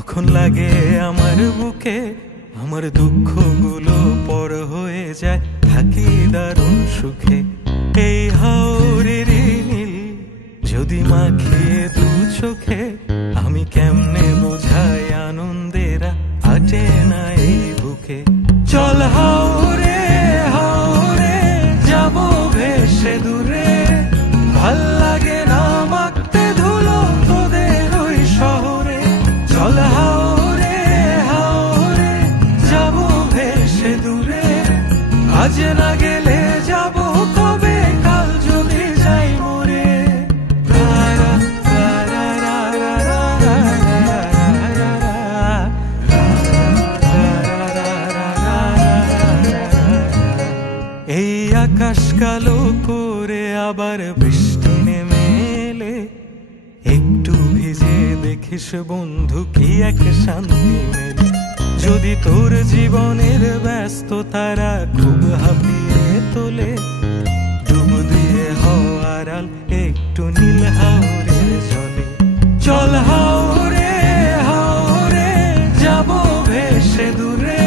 যখন লাগে আমার বুকে আমার দুঃখগুলো পর হয়ে যায়, থাকি দারুণ সুখে। এই হাওরের নীল যদি মাখিয়ে দু চোখে, আমি কেমনে বোঝাই আনন্দেরা আটে না এই বুকে। চল হাওরে হাওরে যাব ভেসে দূরে, ভাল লাগে না মাখতে ধুলো তোদের ওই শহরে। চল হাওরে হাওরে যাব ভেসে দূরে, আজ না গেলে যাব কবে, কাল যদি যাই মরে। এই আকাশ কালো করে আবার বৃষ্টি নেমে এলে, একটু ভিজে দেখিস বন্ধু কি এক শান্তি মেলে। যদি তোর জীবনের ব্যস্ততারা খুব হাঁপিয়ে তোলে, ডুব দিয়ে হওয়ার আল একটু নীল হাওরের জলে। চল হাওরে হাওরে যাব ভেসে দূরে,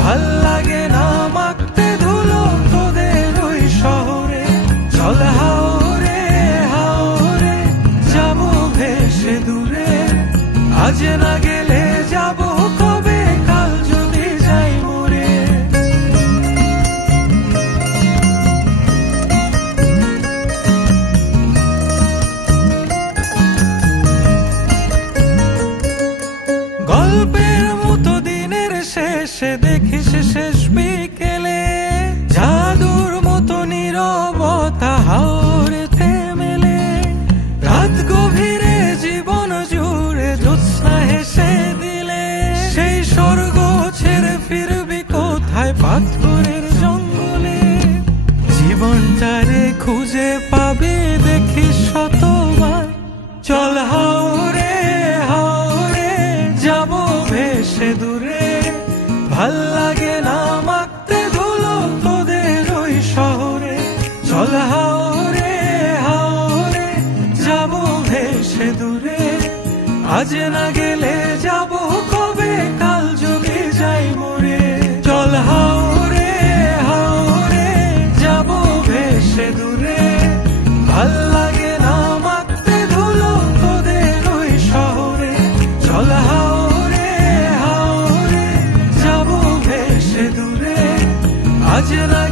ভাল লাগে না মাখতে ধুলো তোদের ওই শহরে। চল হাওরে হাওরে যাব ভেসে দূরে, আজ না গেলে যাব কবে, কাল যদি যাই মরে। গল্পের মতো দিনের শেষে দেখিস শেষ বিকেলে, জাদুর মতো নীরবতা হাওরেতে মেলে। রাত গভীরে জীবন জুড়ে জ্যোৎস্না হেসে দিলে, সেই স্বর্গ ছেড়ে ফিরবি কোথায় পাথরের জঙ্গলে। জীবনটারে খুঁজে পাবি দেখিস শতবার। চল হাওরে হাওরে যাব ভেসে দূরে, ভাল লাগে না মাখতে ধুলো তোদের ওই শহরে। চল হাওরে হাওরে যাব ভেসে দূরে, আজ না গেলে যাব কবে, কাল যদি যাই মরে। চল হাওরে হাওরে যাব ভেসে দূরে, ভাল লাগে না মাখতে ধুলো তোদের ওই শহরে। চল হাওরে হাওরে যাব ভেসে দূরে, আজ না